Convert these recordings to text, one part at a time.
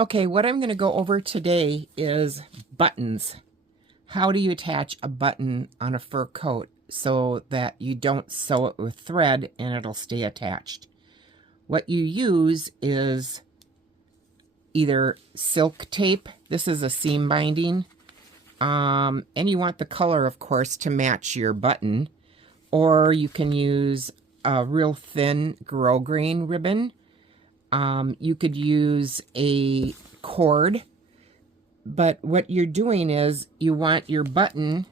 Okay, what I'm going to go over today is buttons. How do you attach a button on a fur coat so that you don't sew it with thread and it'll stay attached? What you use is either silk tape. This is a seam binding. And you want the color, of course, to match your button. Or you can use a real thin grosgrain ribbon. You could use a cord, but what you're doing is you want your button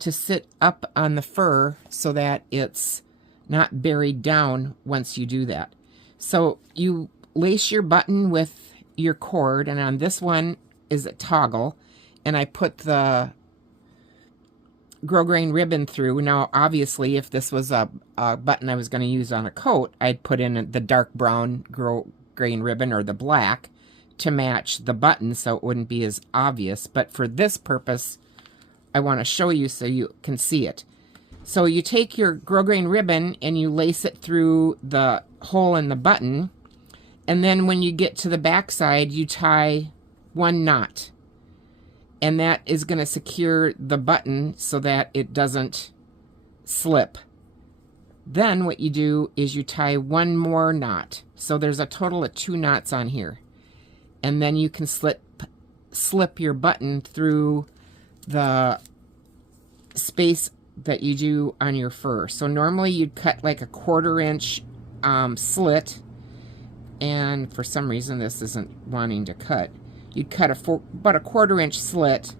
to sit up on the fur so that it's not buried down once you do that. So you lace your button with your cord, and on this one is a toggle, and I put the grosgrain ribbon through. Now, obviously, if this was a button I was going to use on a coat, I'd put in the dark brown grosgrain ribbon or the black to match the button so it wouldn't be as obvious. But for this purpose, I want to show you so you can see it. So you take your grosgrain ribbon and you lace it through the hole in the button, and then when you get to the back side, you tie one knot. And that is going to secure the button so that it doesn't slip. Then what you do is you tie one more knot. So there's a total of 2 knots on here. And then you can slip your button through the space that you do on your fur. So normally you'd cut like a 1/4 inch slit. And for some reason this isn't wanting to cut. You'd cut about a 1/4 inch slit,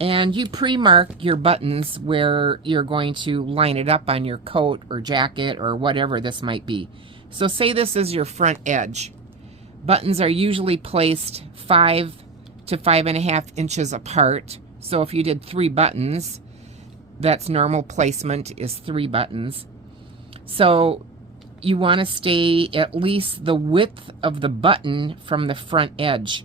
and you pre-mark your buttons where you're going to line it up on your coat or jacket or whatever this might be. So say this is your front edge. Buttons are usually placed 5 to 5.5 inches apart. So if you did 3 buttons, that's normal placement is 3 buttons. So you want to stay at least the width of the button from the front edge.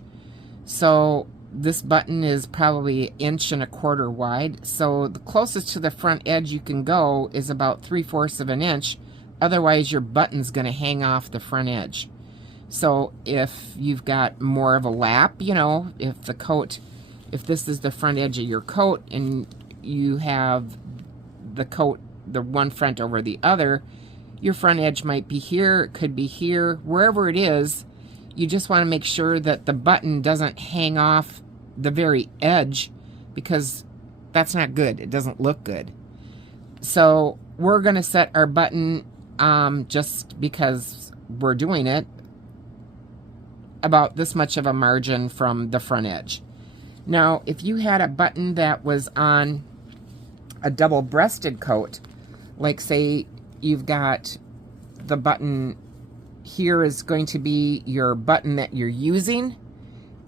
So this button is probably 1.25 inches wide. So the closest to the front edge you can go is about 3/4 of an inch. Otherwise your button's going to hang off the front edge. So if you've got more of a lap, you know, if this is the front edge of your coat and you have the coat, the one front over the other, your front edge might be here, it could be here, wherever it is. You just want to make sure that the button doesn't hang off the very edge, because that's not good. It doesn't look good. So we're going to set our button, just because we're doing it, about this much of a margin from the front edge. Now, if you had a button that was on a double-breasted coat, like say you've got the button here is going to be your button that you're using,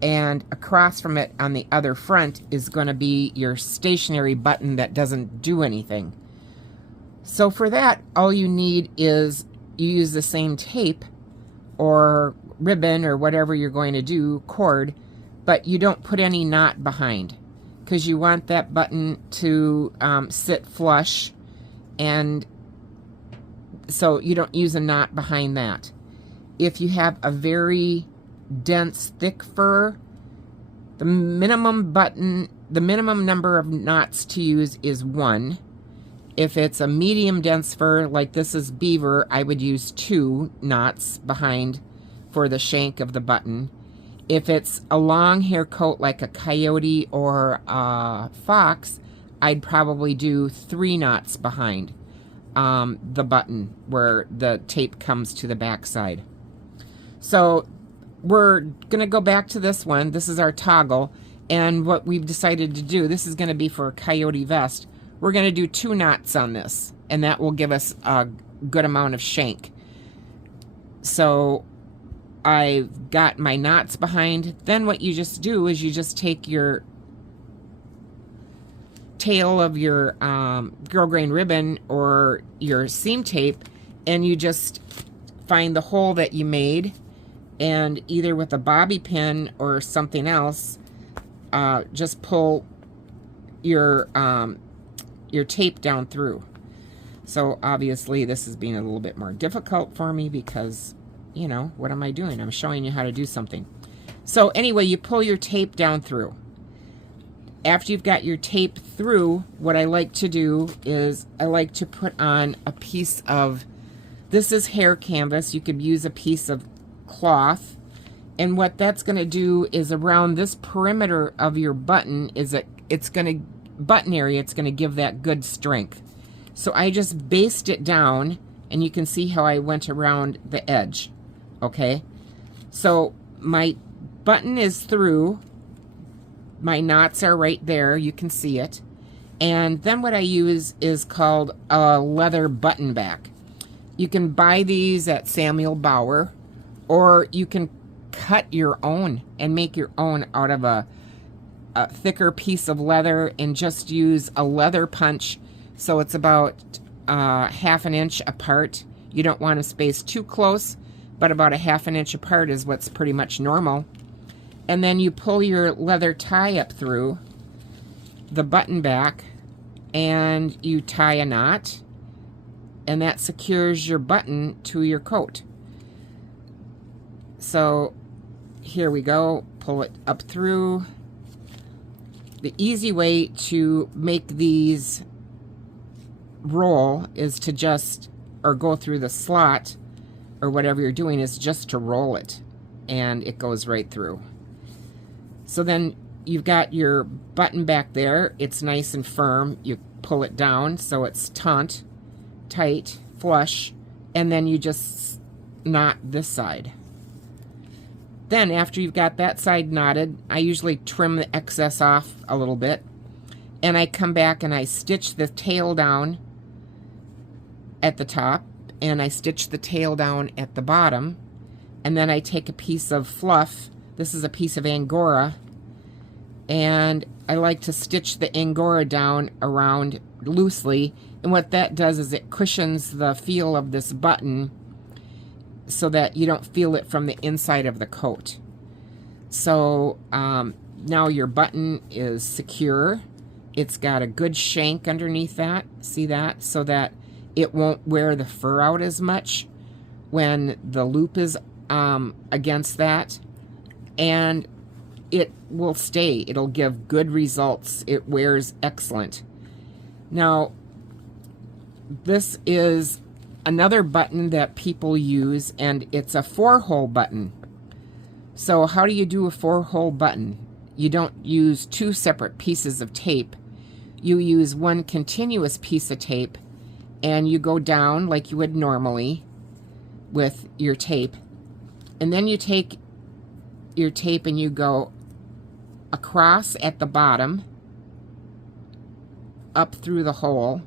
and across from it on the other front is going to be your stationary button that doesn't do anything. So for that, all you need is you use the same tape or ribbon or whatever you're going to do, cord, but you don't put any knot behind, because you want that button to sit flush, and so you don't use a knot behind that. If you have a very dense, thick fur, the minimum number of knots to use is 1. If it's a medium dense fur, like this is beaver, I would use 2 knots behind for the shank of the button. If it's a long hair coat like a coyote or a fox, I'd probably do 3 knots behind the button where the tape comes to the back side. So we're going to go back to this one. This is our toggle, and what we've decided to do, this is going to be for a coyote vest. We're going to do 2 knots on this, and that will give us a good amount of shank. So I've got my knots behind. Then what you just do is you just take your tail of your grosgrain ribbon or your seam tape, and you just find the hole that you made, and either with a bobby pin or something else, just pull your tape down through. So obviously this is being a little bit more difficult for me because, you know, what am I doing? I'm showing you how to do something. So anyway, you pull your tape down through. After you've got your tape through, what I like to do is I like to put on a piece of, this is hair canvas. You could use a piece of cloth. And what that's going to do is around this perimeter of your button is that it's going to, button area, it's going to give that good strength. So I just basted it down, and you can see how I went around the edge. Okay? So my button is through. My knots are right there. You can see it. And then what I use is called a leather button back. You can buy these at Samuel Bauer, or you can cut your own and make your own out of a thicker piece of leather and just use a leather punch. So it's about 1/2 inch apart. You don't want to space too close, but about 1/2 inch apart is what's pretty much normal. And then you pull your leather tie up through the button back, and you tie a knot, and that secures your button to your coat. So here we go, pull it up through. The easy way to make these roll is to just, or go through the slot, or whatever you're doing, is just to roll it, and it goes right through. So then you've got your button back there. It's nice and firm. You pull it down so it's tight, flush, and then you just knot this side. Then after you've got that side knotted, I usually trim the excess off a little bit, and I come back and I stitch the tail down at the top, and I stitch the tail down at the bottom, and then I take a piece of fluff. This is a piece of Angora, and I like to stitch the Angora down around loosely, and what that does is it cushions the feel of this button so that you don't feel it from the inside of the coat. So now your button is secure. It's got a good shank underneath that, see that? So that it won't wear the fur out as much when the loop is against that, and it will stay. It'll give good results. It wears excellent. Now, this is another button that people use, and it's a 4-hole button. So how do you do a 4-hole button? You don't use 2 separate pieces of tape. You use one continuous piece of tape, and you go down like you would normally with your tape, and then you take your tape and you go across at the bottom, up through the hole,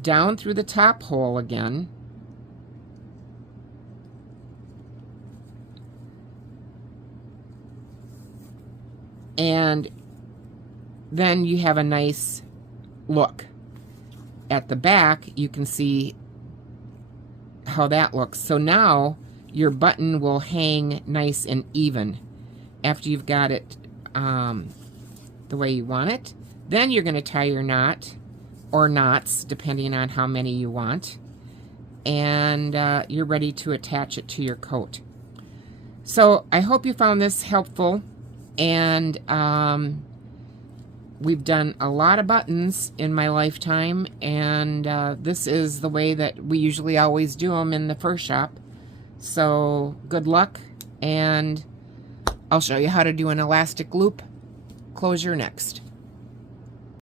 down through the top hole again, and then you have a nice look. At the back, you can see how that looks. So now your button will hang nice and even after you've got it the way you want it. Then you're going to tie your knot, or knots, depending on how many you want, and you're ready to attach it to your coat. So I hope you found this helpful, and we've done a lot of buttons in my lifetime, and this is the way that we usually always do them in the fur shop. So good luck, and I'll show you how to do an elastic loop closure next.